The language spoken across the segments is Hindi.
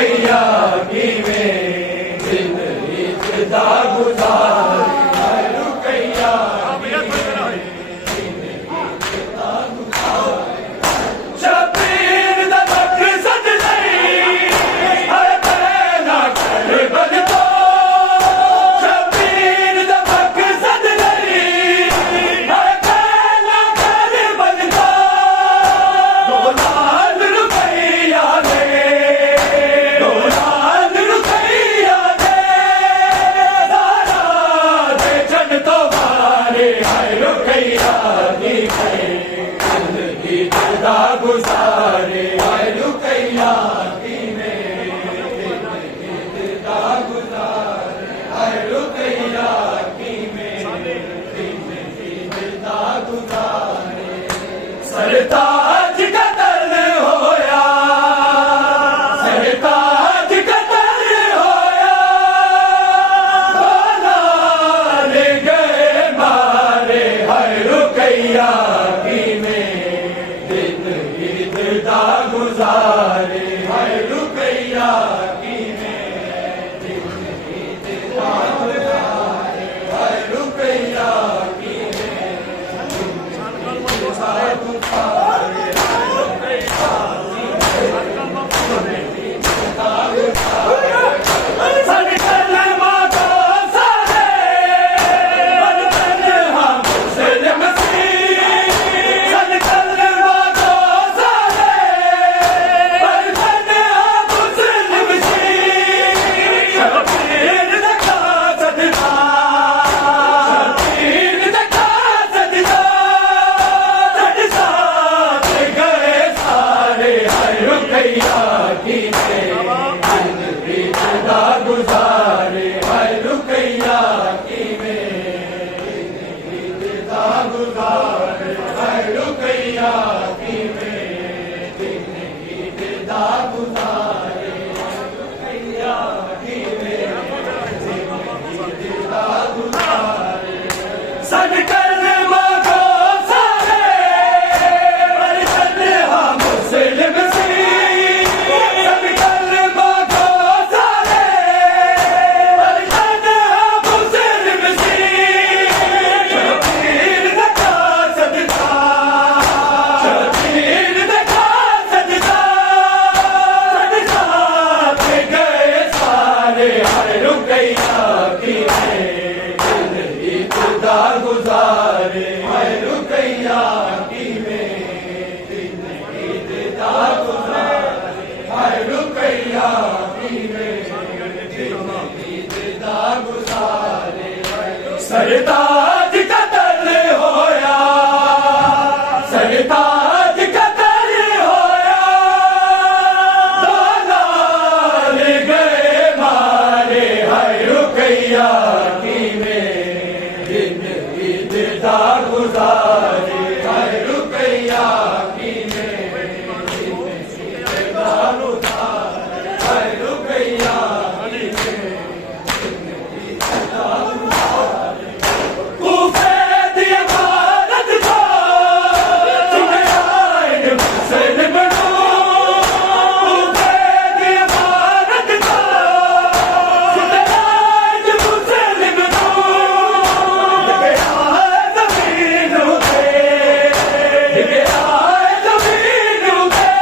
रुकैया की में दिन इब्तिदा गुजार है रुकैया शबीर दा मकसद नहीं है पैदा कर बदतो शबीर दा मकसद नहीं है पैदा कर बदतो दोलाल रुकैया दे दोलाल रुकैया दे दारा दे जन तो मारे है रुकैया दी जिंदगी दा गुजारे है रुकैया की में जिंदगी दा गुजारे है रुकैया की में जिंदगी दा गुजारे सरताज कतल होया सरताज कतल होया बालाल गए मारे है रुकैया की में दिन इब्तिदा गुजारे है रुकैया की में दिन इब्तिदा गुजारे है रुकैया की में इब्तिदा गुजारे है रुकैया की में सद कलमा को सारे बदन हम मुस्लिम सी सद कलमा को सारे बदन हम मुस्लिम सी शबीर दखा सदका शबीर दखा सदका सद साथ गए सारे है रुकैया की में जिंदगी दा गुजारे है रुकैया की में जिंदगी दा गुजारे है रुकैया की में जिंदगी दा गुजारे है रुकैया की में जिंदगी दा गुजारे सद कलमा को सारे बरकत हम मुस्लिम सी सद कलमा को सारे बरकत हम मुस्लिम सी शबीर दखा सदका शबीर दखा सदका सद साथ गए सारे है रुकैया की में दिन इब्तिदा गुजारे है रुकैया की में दिन इब्तिदा गुजारे है रुकैया की में दिन इब्तिदा गुजारे सरताज कतल होया सरताज कतल होया दोलाल गए मारे है रुकैया की में दिन इब्तिदा गुजारे है रुकैया की में दिन इब्तिदा गुजारे है रुकैया की में कूफे दी इमारत को सुनाए मुस्लिम को कूफे दी इमारत को सुनाए मुस्लिम को गया ज़मीन उते गया ज़मीन उते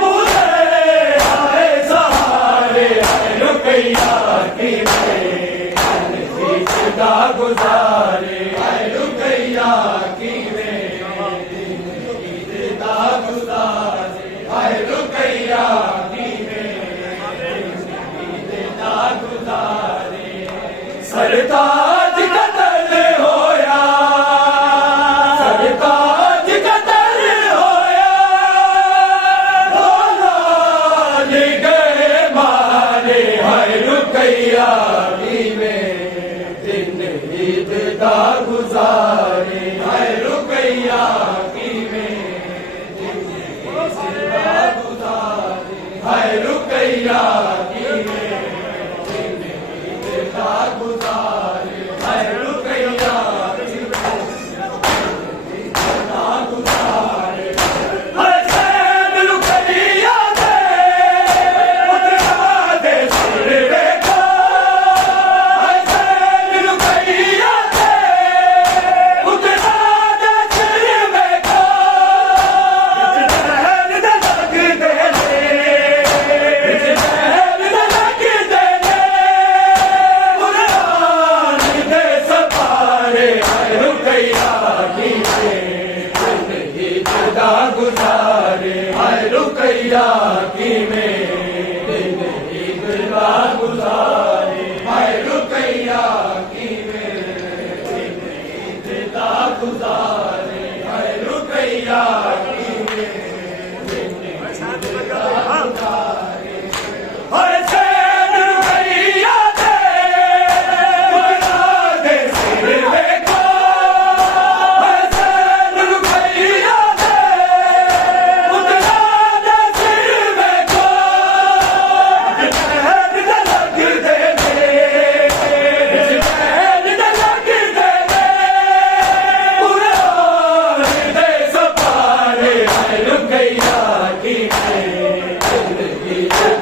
मुझे आए सहारे है रुकैया की में इब्तिदा गुजारे है रुकैया की में इब्तिदा गुजारे है रुकैया की में इब्तिदा गुजारे सरताज कतल होया सरताज कतल होया दोलाल गए मारे है रुकैया की में दिन इब्तिदा गुजारे है रुकैया की में दिन इब्तिदा गुजारे है रुकैया की में दिन इब्तिदा गुजारे है रुकैया की में इब्तिदा गुजारे है सैद रुकैया दे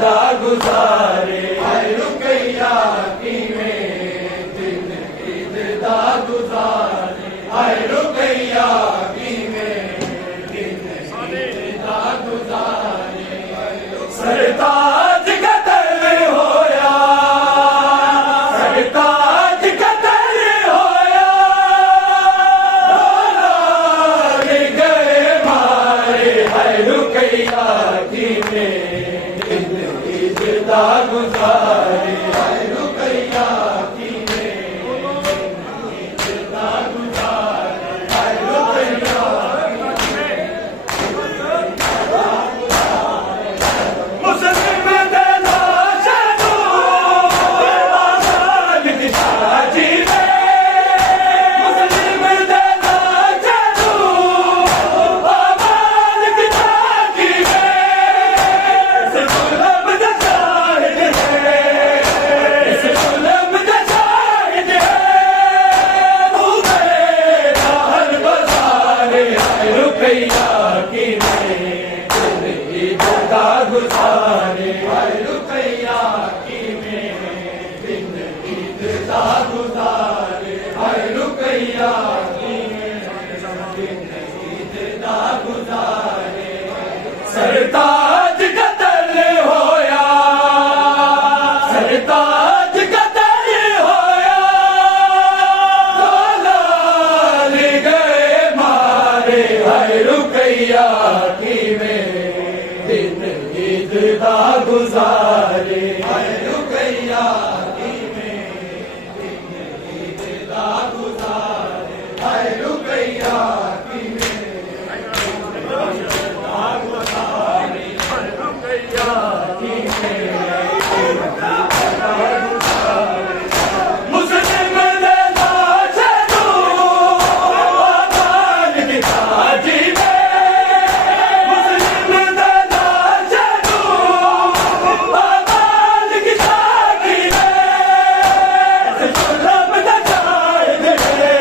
दा गुजारे हाय रुकैया की में दिन ईद दा गुजारे हाय रुकैया की में दिन ईद दा गुजारे सरताज कतल होया सरताज कतल होया लाल गए मारे हाय रुकैया की में दिन ईद दा गुजारे हाय रुकैया की में दिन ईद दा गुजारे हाय रुकैया मुस्लिम दला चलो आजाद की शादी में मुस्लिम दला चलो आजाद की शादी में इस जुल्म का शाहिद है इस जुल्म का शाहिद है वो मेरा हर बजारे हाय रुकैया की में दिन ईद दा गुजारे हाय रुकैया की में दिन ईद दा गुजारे हाय रुकैया की में दिन ईद दा गुजारे सरताज कतल होया सरताज कतल होया लाल गए मारे हाय रुकैया की में दिन ईद दा गुजारे हाय रुकैया की में दिन ईद दा गुजारे हाय रुकैया की में मुस्लिम दला चलो आजाद की शादी में मुस्लिम दला चलो आजाद की शादी में इस जुल्म का शाहिद है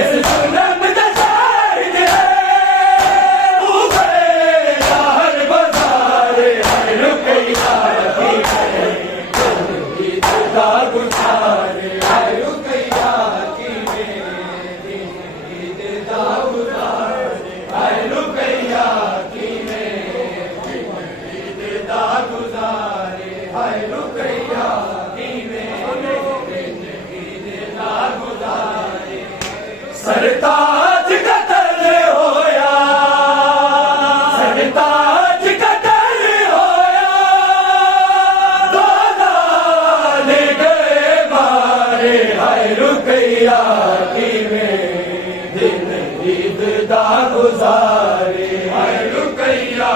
इस जुल्म का शाहिद है वो मेरा हर बजारे हाय रुकैया की में ईद दा गुजारे हाय रुकैया की में दिन ईद दा गुजारे हाय रुकैया की में दिन ईद दा गुजारे हाय रुकैया की में दिन ईद दा गुजारे सरताज कतल होया सरताज कतल होया लाल गए मारे हाय रुकैया की में दिन ईद दा गुजारे हाय रुकैया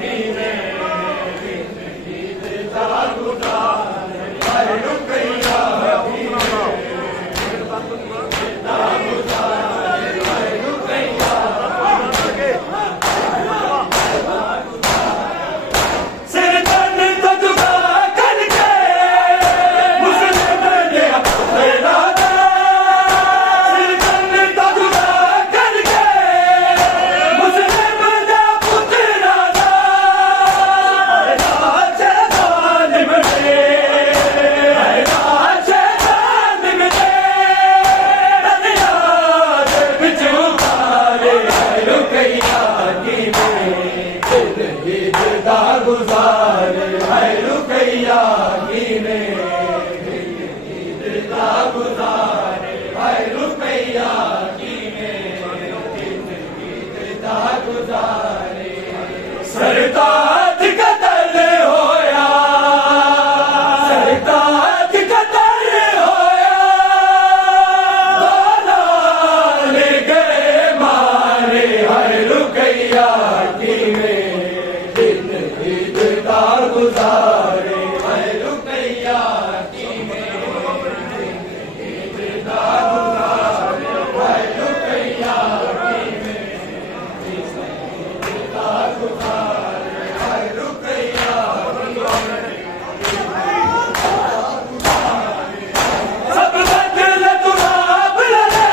की में दिन ईद दा गुजारे हाय रुकैया की में दा गुजारे हाय रुकैया सिर तन तो झुका करके मुस्लिम ने अपना सिर तन तो झुका करके मुस्लिम ने पुत्रा राज जालिम ने राज जालिम ने दरियाद बिच उतारे हाय रुकैया की में दिन ईद दा गुजारे हाय रुकैया की में दिन ईद दा गुजारे हाय रुकैया की में दिन ईद दा गुजारे सरताज कतल होया सरताज कतल होया लाल गए मारे हाय रुकैया की में दिन ईद दा गुजारे हाय रुकैया की में दिन ईद दा गुजारे हाय रुकैया की में दिन ईद दा गुजारे हाय रुकैया सब बदल तुराब लले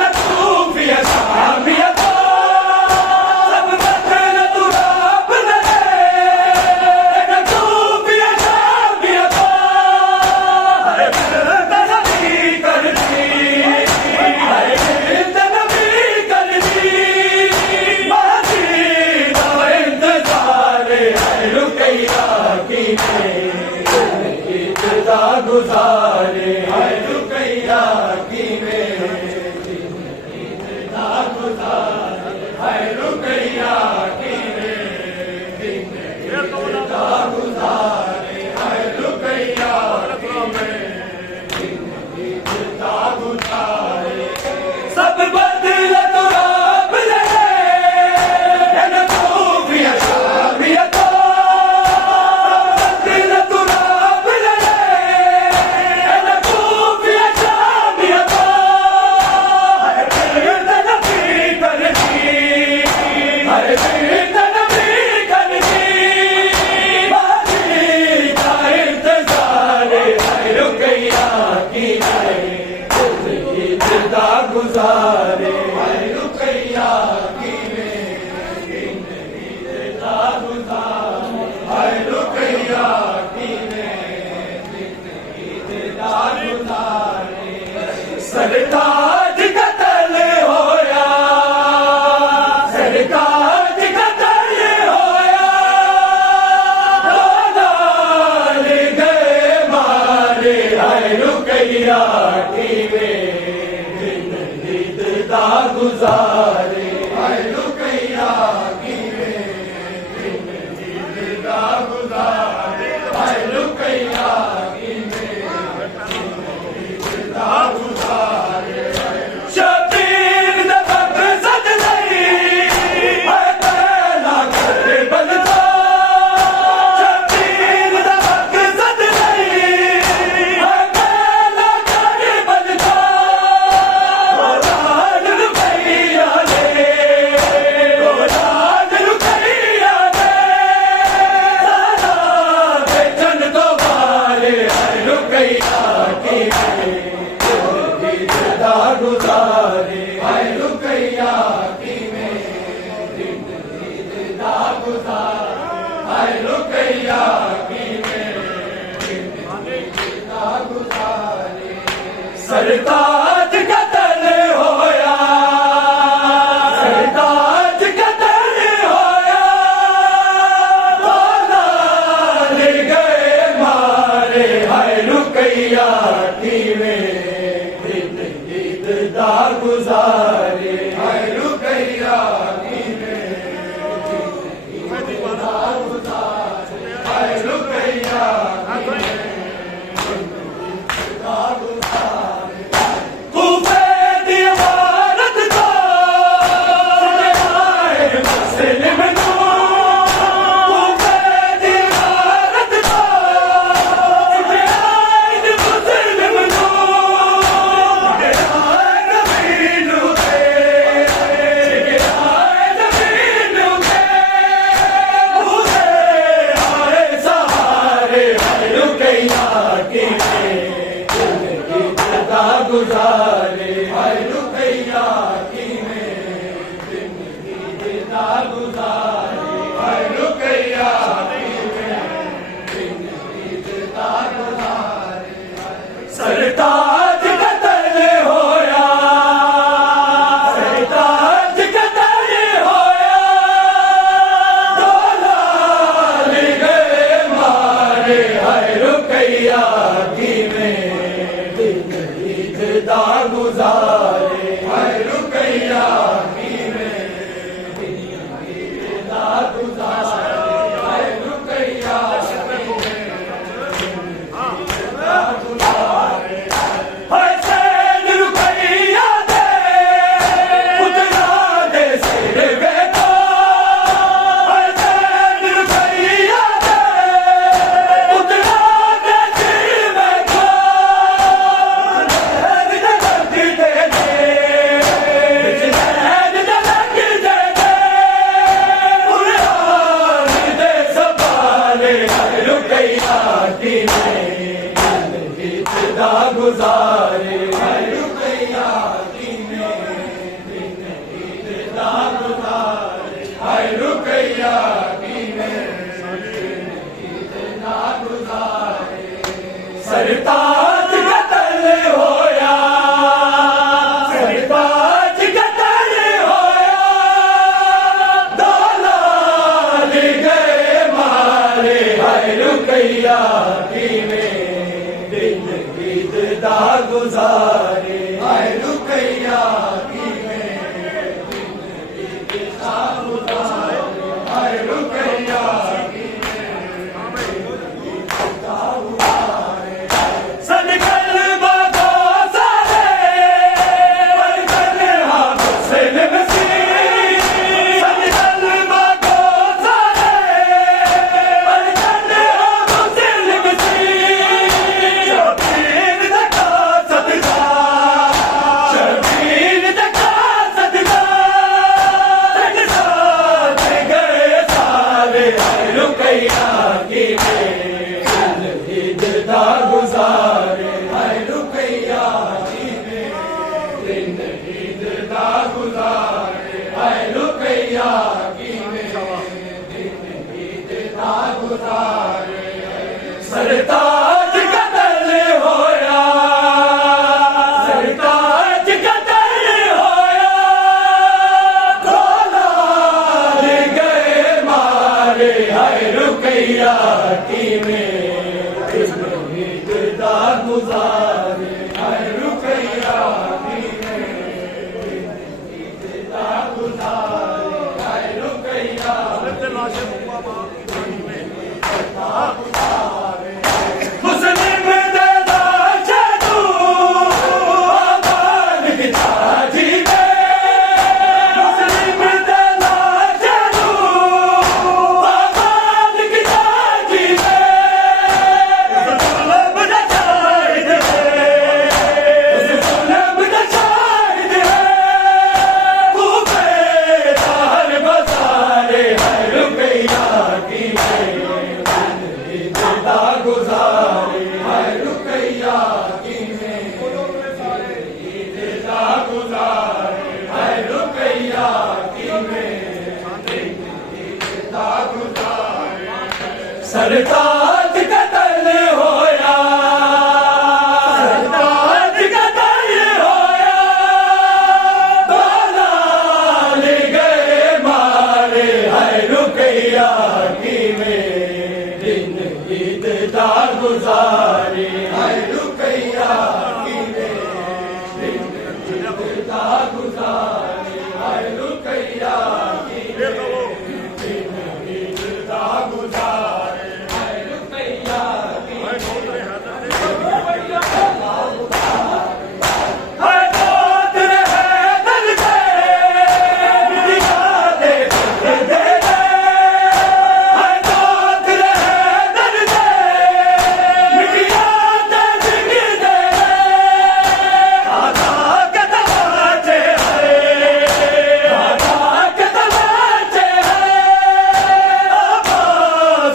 लतूफिया शामिया सब बदल तुराब लले रुकैया की में इब्तिदा गुजारे, हाय रुकैया की में इब्तिदा गुजारे, हाय रुकैया की में इब्तिदा गुजारे, हाय रुकैया की में इब्तिदा गुजारे। सब बदल तो रब ले न खूबिया शाबिया तो, बदल तो रब ले न खूबिया शाबिया तो, हर बिरद नबी करनी, हर बिरद नबी करनी, बाजी का इंतजार, हाय रुकैया की में इब्तिदा गुजारे, हाय रुकैया की में इब्तिदा गुजारे, हाय रुकैया की में इब्तिदा गुजारे। सरताज कत्ल होया, सरताज कत्ल होया, लाल गए मारे, हाय रुकैया की में इब्तिदा गुजारे, हाय रुकैया की में इब्तिदा गुजारे, हाय रुकैया की में इब्तिदा गुजारे। शबीर दा मकसद नहीं है पहला कर बनता, शबीर दा मकसद नहीं है पहला कर बनता, गोलाल रुकैया ने, गोलाल रुकैया ने, सारा बेचन तो वाले, हाय रुकैया की में इब्तिदा गुजारे, हाय रुकैया की में इब्तिदा गुजारे, हाय रुकैया की में इब्तिदा गुजारे। सरताज कत्ल होया, सरताज कत्ल होया, लाल गए मारे, हाय रुकैया की में इब्तिदा गुजारे, हाय रुकैया की में इब्तिदा गुजारे, हाय रुकैया की में इब्तिदा गुजारे। कूफे दी इमारत को सजाए मुस्लिम को, कूफे दी इमारत को सजाए मुस्लिम को, गिराए ज़मीन पे, गिराए ज़मीन पे, मुझे आए सहारे, हाय रुकैया की में इब्तिदा गुजारे, हाय रुकैया की में इब्तिदा गुजारे, हाय रुकैया की में इब्तिदा गुजारे। सरताज कत्ल होया, सरताज कत्ल होया, लाल गए मारे, हाय रुकैया की में इब्तिदा गुजारे, हाय रुकैया की में इब्तिदा गुजारे, हाय रुकैया की में इब्तिदा गुजारे। हसैन रुकैया दे पुतला दे सिर बेको, हसैन रुकैया दे पुतला दे सिर बेको, इब्तिदा गुजारे, हाय रुकैया की में इब्तिदा गुजारे, हाय रुकैया की में इब्तिदा गुजारे। सरताज कत्ल होया, सरताज कत्ल होया, लाल गए मारे, गुजारे हाय रुकैया किवें दिन ईद दा गुजारे हाय रुकैया किवें दिन ईद दा गुजारे हाय रुकैया सरताज कतल होया सरताज कतल होया लाल गए मारे हाय रुकैया किवें ईद दा गुजारे हाय रुकैया किवें ईद दा गुजारे हाय रुकैया सरताज कतल होया सरताज कतल होया लाल गए मारे हाय रुकैया किवें दिन ईद दा गुजारे हाय रुकैया किवें दिन ईद दा गुजारे हाय रुकैया किवें दिन ईद दा गुजारे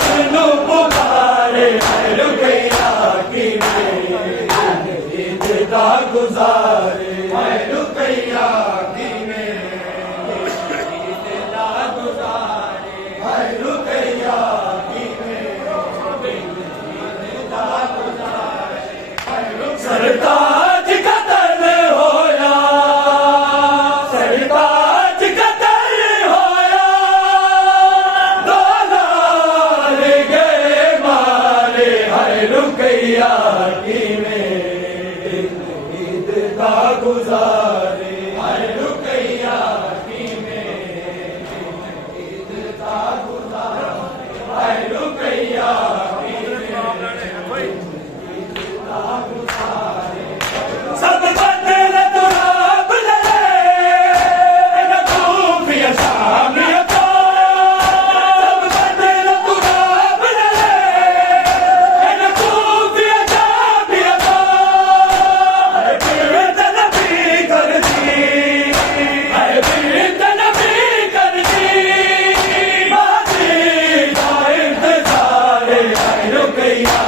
गुजारे हाय रुकैया किवें ईद दा गुजारे हाय रुकैया किवें ईद दा गुजारे हाय रुकैया सरताज कतल होया सरताज कतल होया लाल गए मारे हाय रुकैया किवें गुजारे हाय रुकैया किवें ईद दा गुजारे हाय रुकैया किवें ईद दा गुजारे सब बदल तुराब ले न खूफिया शामिया सब बदल तुराब ले न खूफिया शामिया रुकैया